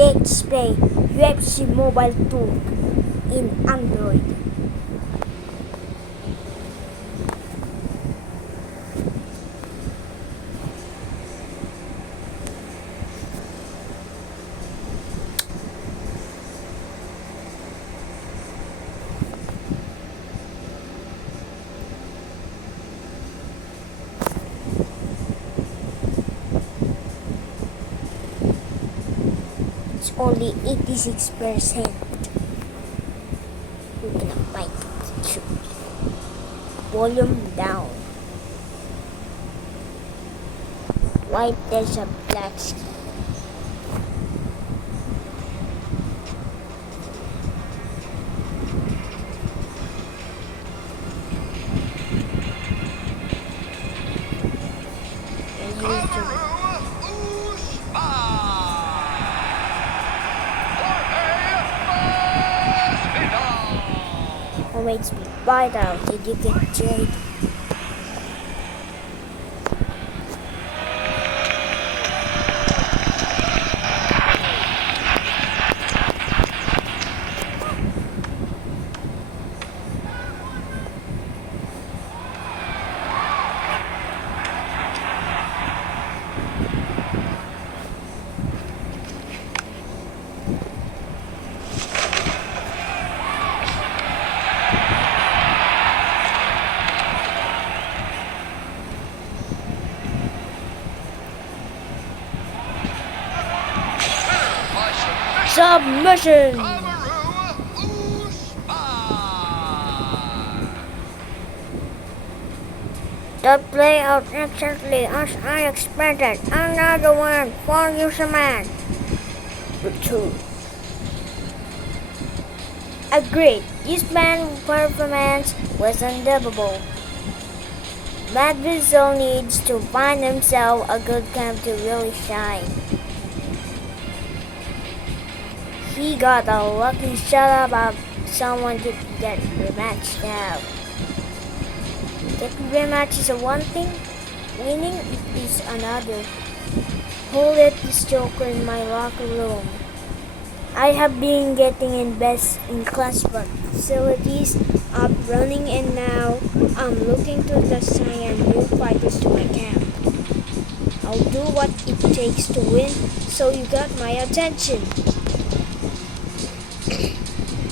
Let's play UFC Mobile 2 in Android. It's only 86%. We're gonna fight it. Volume down. Why there's a black screen? What makes me bite out? Did you get Jade? Submission! That play out exactly as I expected. Another one for user man. Two. Agreed. This man's performance was unbeatable. Matt Vizzo needs to find himself a good camp to really shine. He got a lucky shot about someone to get rematched now. Getting rematch is one thing, winning is another. Who let this joker in my locker room? I have been getting in class facilities up running, and now I'm looking to assign new fighters to my camp. I'll do what it takes to win, so you got my attention.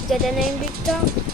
Got a name, Victor?